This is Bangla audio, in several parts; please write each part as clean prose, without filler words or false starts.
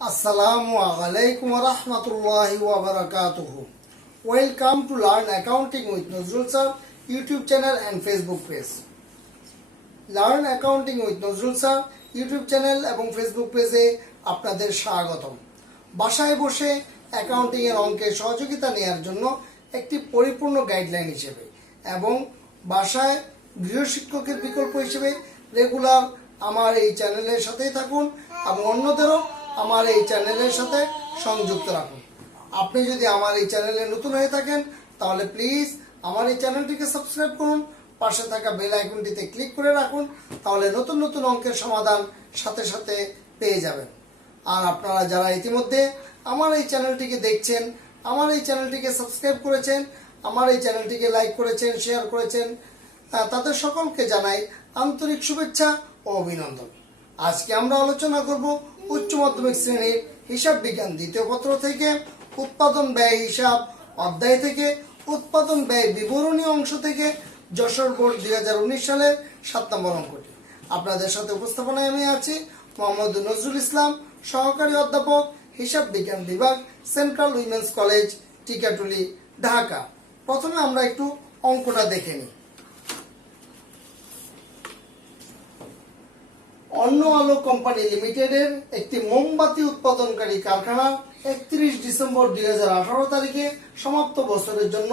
Assalamu alaikum wa rahmatullahi wa barakatuhu. Welcome to Learn Accounting with Nazrul Sir YouTube channel and Facebook page. Learn Accounting with Nazrul Sir YouTube channel এবং Facebook পেজে আপনাদের স্বাগতম। বাসায় বসে অ্যাকাউন্টিং এর অঙ্কে সহযোগিতা নেওয়ার জন্য একটি পরিপূর্ণ গাইডলাইন হিসেবে এবং বাসায় গৃহশিক্ষকের বিকল্প হিসেবে রেগুলার আমার এই চ্যানেলের সাথেই থাকুন এবং অন্যদেরও আমার এই চ্যানেলের সাথে সংযুক্ত রাখুন। আপনি যদি আমার এই চ্যানেলে নতুন হয়ে থাকেন তাহলে প্লিজ আমার এই চ্যানেলটিকে সাবস্ক্রাইব করুন, পাশে থাকা বেল আইকনটিতে ক্লিক করে রাখুন, তাহলে নতুন নতুন অঙ্কের সমাধান সাথে সাথে পেয়ে যাবেন। আর আপনারা যারা ইতিমধ্যে আমার এই চ্যানেলটিকে দেখছেন, আমার এই চ্যানেলটিকে সাবস্ক্রাইব করেছেন, আমার এই চ্যানেলটিকে লাইক করেছেন, শেয়ার করেছেন, তাদের সকলকে জানাই আন্তরিক শুভেচ্ছা ও অভিনন্দন। আজকে আমরা আলোচনা করব উচ্চ মাধ্যমিক শ্রেণীর হিসাব বিজ্ঞান দ্বিতীয় পত্র থেকে উৎপাদন ব্যয় হিসাব অধ্যায় থেকে উৎপাদন ব্যয় বিবরণী অংশ থেকে যশোর বোর্ড 2019 সালের 7 নম্বর অঙ্কটি। আপনাদের সাথে উপস্থাপনায় আমি আছি মোহাম্মদ নজরুল ইসলাম, সহকারী অধ্যাপক, হিসাব বিজ্ঞান বিভাগ, central women's college, Tikatuli, Dhaka. প্রথমে আমরা একটু অঙ্কটা দেখে নিই। অন্য আলো কোম্পানি লিমিটেডের একটি মোমবাতি উৎপাদনকারী কারখানা 31 ডিসেম্বর 2018 তারিখে সমাপ্ত বছরের জন্য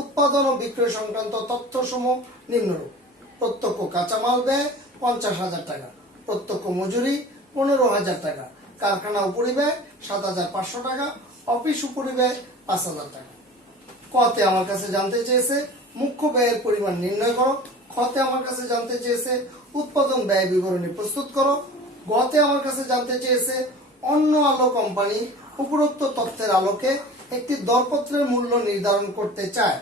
উৎপাদন ও বিক্রয় সংক্রান্ত তথ্যসমূহ নিম্নরূপ: প্রত্যক্ষ কাঁচামাল ব্যয় 50,000 টাকা, প্রত্যক্ষ মজুরি 15,000 টাকা, কারখানা উপরিব্যয় 7,500 টাকা, অফিস উপরিব্যয় 5,000 টাকা। কতে আমার কাছে জানতে চেয়েছে মুখ্য ব্যয়ের পরিমাণ নির্ণয় করো। খতে আমার কাছে জানতে চেয়েছে উৎপাদন ব্যয় বিবরণী প্রস্তুত করো। গতে আমার কাছে জানতে চেয়েছে অন্য আলো কোম্পানি উপরোক্ত তথ্যের আলোকে একটি দরপত্রের মূল্য নির্ধারণ করতে চায়,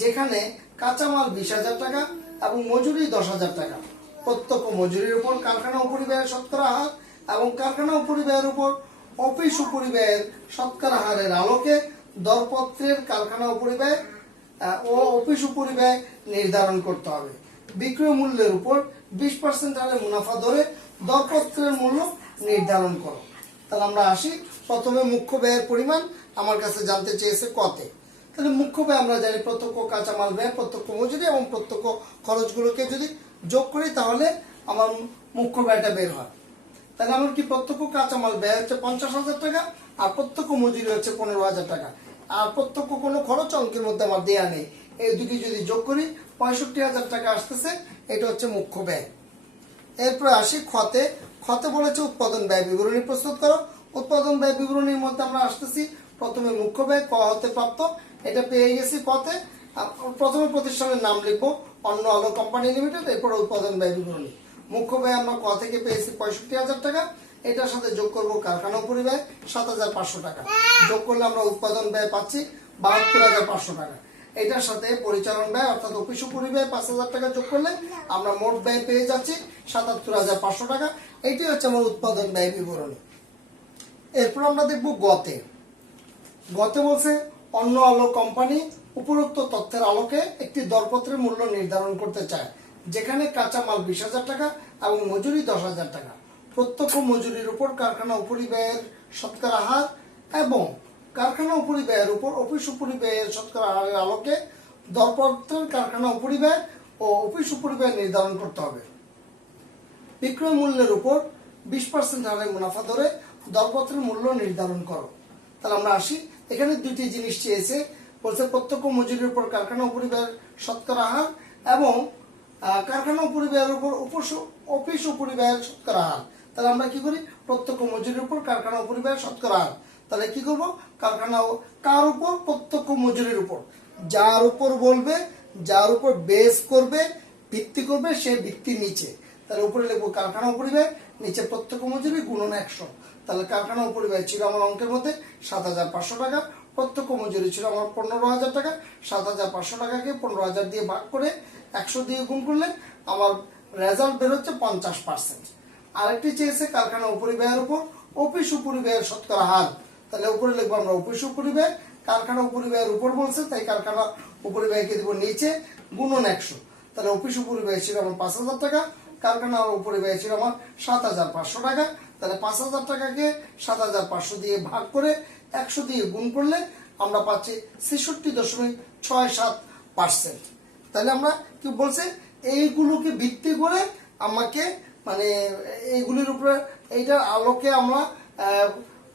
যেখানে কাঁচামাল 20,000 টাকা এবং মজুরি 10,000 টাকা। প্রত্যক্ষ মজুরির উপর কারখানা উপরিব্যয়ের শতকরা হার এবং কারখানা উপরিব্যয়ের উপর অফিস উপরিব্যয়ের শতকরা হারের আলোকে দরপত্রের কারখানা উপরিব্যয় ও অফিস উপরিব্যয় নির্ধারণ করতে হবে। বিক্রয় মূল্যের উপর 20% হারে মুনাফা ধরে দরপত্রের মূল্য নির্ধারণ করো। তাহলে আমরা আসি, প্রথমে মুখ্য ব্যয়ের পরিমাণ আমার কাছে জানতে চেয়েছে কতে। তাহলে মুখ্য ব্যয় আমরা জানি প্রত্যক্ষ কাঁচামাল ব্যয়, প্রত্যক্ষ মজুরি এবং প্রত্যক্ষ খরচগুলোকে যদি যোগ করি তাহলে আমার মুখ্য ব্যয়টা বের হয়। তাহলে আমার কি প্রত্যক্ষ কাঁচামাল ব্যয় হচ্ছে 50,000 টাকা আর প্রত্যক্ষ মজুরি হচ্ছে 15,000 টাকা। আর প্রত্যক্ষ কোনো খরচ অঙ্কের মধ্যে আমার দেয়া নেই। এই দুটি যদি যোগ করি 65,000 টাকা আসতেছে, এটা হচ্ছে মুখ্য ব্যয়। এরপরে আসি খতে। খতে বলেছে উৎপাদন ব্যয় বিবরণী প্রস্তুত করো। উৎপাদন ব্যয় বিবরণীর মধ্যে আমরা আসতেছি প্রথমে মুখ্য ব্যয় ক হতে প্রাপ্ত, এটা পেয়ে গেছি কতে। প্রথমে প্রতিষ্ঠানের নাম লিখবো অন্য আলো কোম্পানি লিমিটেড, এরপরে উৎপাদন ব্যয় বিবরণী। মুখ্য ব্যয় আমরা ক থেকে পেয়েছি 65,000 টাকা, এটার সাথে যোগ করব কারখানা উপরিব্যয় 7,500 টাকা, যোগ করলে আমরা উৎপাদন ব্যয় পাচ্ছি 72,500 টাকা। এটার সাথে পরিচালন ব্যয় অর্থাৎ অফিস উপরিব্যয় 5,000 টাকা যোগ করলে আমরা মোট ব্যয় পেয়ে যাচ্ছি 77,500 টাকা। এটি হচ্ছে আমার উৎপাদন ব্যয় বিবরণী। এরপর আমরা দেখব গতে। গতে বলছে অন্য আলো কোম্পানি উপরোক্ত তথ্যের আলোকে একটি দরপত্রের মূল্য নির্ধারণ করতে চায়, যেখানে কাঁচামাল 20,000 টাকা এবং মজুরি 10,000 টাকা। প্রত্যক্ষ মজুরির উপর কারখানা উপরিব্যয়ের শতকরা হার এবং কারখানা উপরিব্যয়ের উপর অফিস উপরিব্যয়ের শতকরা হারের আলোকে দরপত্রের কারখানা উপরিব্যয় ও অফিস উপরিব্যয় নির্ধারণ করতে হবে। বিক্রয় মূল্যের উপর 20% হারে মুনাফা ধরে দরপত্রের মূল্য নির্ধারণ করো। তাহলে আমরা আসি, এখানে দুটি জিনিস চেয়েছে। বলছে প্রত্যক্ষ মজুরির উপর কারখানা উপরিব্যয়ের শতকরা হার এবং কারখানা উপরিব্যয়ের উপর অফিস উপরিব্যয়ের শতকরা হার। তাহলে আমরা কি করি, প্রত্যক্ষ মজুরির উপর কারখানা উপরিব্যয়ের শতকরা হার। তাহলে কি করব, কারখানা কার উপর, প্রত্যক্ষ মজুরির উপর। যার উপর বলবে, যার উপর বেস করবে, ভিত্তি করবে, সে ভিত্তির নিচে। তাহলে উপরে লিখবো কারখানা উপরিব্যয়, নিচে প্রত্যক্ষ মজুরি গুণন 100। তাহলে কারখানা উপরিব্যয় ছিল আমার অঙ্কের মধ্যে 7,500 টাকা, প্রত্যক্ষ মজুরি ছিল আমার 15,000 টাকা। 7,500 টাকাকে 15,000 দিয়ে ভাগ করে 100 দিয়ে গুণ করলে আমার রেজাল্ট বের হচ্ছে 50%। আরেকটি চেয়েছে কারখানা উপরিব্যয়ের উপর অফিস উপরিব্যয়ের শতকরা হার। তাহলে উপরে লিখবো আমরা অফিস উপরিব্যয়, কারখানা উপরিব্যয়ের উপর বলছে তাই কারখানা উপরিব্যয়কে দিব নিচে গুণন 100। তাহলে অফিস উপরিব্যয় ছিল আমার 5,000 টাকা, কারখানা উপরিব্যয় ছিল আমার 7,500 টাকা। তাহলে 5,000 টাকাকে 7,500 দিয়ে ভাগ করে 100 দিয়ে গুণ করলে আমরা পাচ্ছি 66.67%। তাহলে আমরা কি বলছে, এইগুলোকে ভিত্তি করে আমাকে মানে এইগুলির উপরে এইটার আলোকে আমরা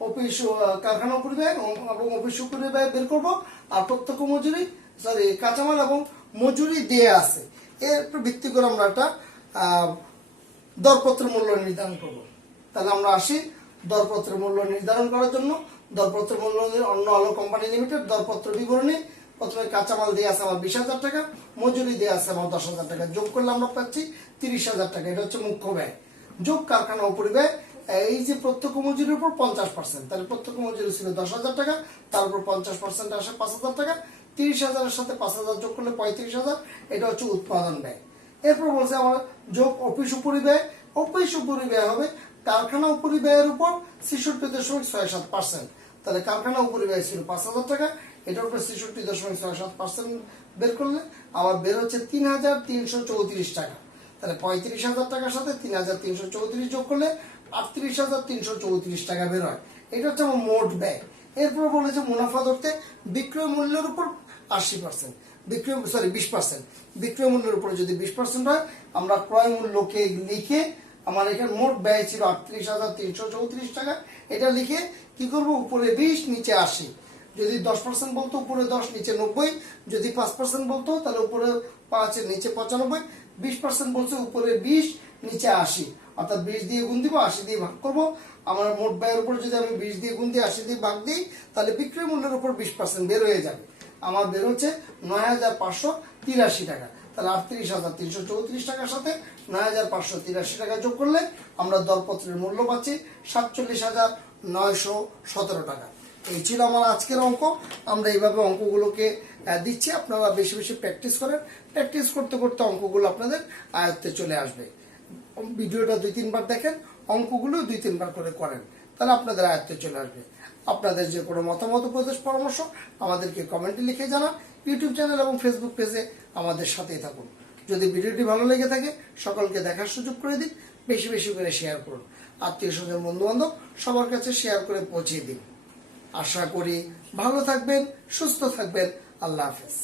অফিস কারখানা উপরিব্যয় এবং অফিস উপরিব্যয় বের করব। আর প্রত্যক্ষ মজুরি কাঁচামাল এবং মজুরি দিয়ে আছে, এর উপর ভিত্তি করে আমরা একটা দরপত্র মূল্য নির্ধারণ করব। তাহলে আমরা আসি দরপত্র মূল্য নির্ধারণ করার জন্য। দরপত্র মূল্য অন্য আলো কোম্পানি লিমিটেড দরপত্র বিবরণী। প্রথমে কাঁচামাল দিয়ে আছে আমার 20,000 টাকা, মজুরি দিয়ে আছে আমার 10,000 টাকা, যোগ করলে আমরা পাচ্ছি 30,000 টাকা। এটা হচ্ছে মুখ্য ব্যয় যোগ কারখানা উপরিব্যয়। এই যে প্রত্যক্ষ মজুরির উপর 50%, তাহলে প্রত্যক্ষ মজুরি ছিল 10,000 টাকা, তার উপর 50% আসে 5,000 টাকা। 30,000 সাথে 5,000 যোগ করলে 35,000, এটা হচ্ছে উৎপাদন ব্যয়। এরপর বলছে আমার যোগ অফিস উপরিব্যয়। অফিস উপরিব্যয় হবে কারখানা উপরিব্যয়ের উপর 66.67%। তাহলে কারখানা উপরিব্যয় ছিল 5,000 টাকা, এটার উপর 66.67% বের করলে আবার বের হচ্ছে 3,334 টাকা। তাহলে 35,000 টাকার সাথে 3,334 যোগ করলে 38,334 টাকা বের হয়। এটা হচ্ছে আমার মোট ব্যয়। এরপর বলেছে মুনাফা ধরতে বিক্রয় মূল্যের উপর 80%, 20%। বিক্রয় মূল্যের উপরে যদি 20% হয়, আমরা ক্রয় মূল্যকে লিখে আমার এখানে মোট ব্যয় ছিল 38,334 টাকা, এটা লিখে কি করব, উপরে 20 নিচে 80। যদি 10% বলতো উপরে 10 নিচে 90, যদি 5% বলতো তাহলে উপরে 5 নিচে 95, 20% বলছে উপরে 20 নিচে 80, অর্থাৎ 20 দিয়ে গুণ দিব 80 দিয়ে ভাগ করব। আমার মোট ব্যয়ের উপর যদি আমি 20 দিয়ে গুণ দিয়ে 80 দিয়ে ভাগ দিই, তাহলে বিক্রয় মূল্যের উপর 20% বের হয়ে যাবে। আমার বের হচ্ছে 9,583 টাকা। তাহলে 38,334 টাকার সাথে 9,583 টাকা যোগ করলে আমরা দরপত্রের মূল্য পাচ্ছি 47,917 টাকা। এই ছিল আমার আজকের অঙ্ক। আমরা এইভাবে অঙ্কগুলোকে দিচ্ছি, আপনারা বেশি বেশি প্র্যাকটিস করেন। প্র্যাকটিস করতে করতে অঙ্কগুলো আপনাদের আয়ত্তে চলে আসবে। ভিডিওটা 2-3 বার দেখেন, অঙ্কগুলো 2-3 বার করে করেন, তাহলে আপনাদের আয়ত্তে চলে আসবে। আপনাদের যে কোনো মতামত, উপদেশ, পরামর্শ আমাদেরকে কমেন্টে লিখে জানান। ইউটিউব চ্যানেল এবং ফেসবুক পেজে আমাদের সাথেই থাকুন। যদি ভিডিওটি ভালো লেগে থাকে সকলকে দেখার সুযোগ করে দিন, বেশি বেশি করে শেয়ার করুন, আত্মীয় স্বজন বন্ধু বান্ধব সবার কাছে শেয়ার করে পৌঁছে দিন। আশা করি ভালো থাকবেন, সুস্থ থাকবেন। আল্লাহ হাফেজ।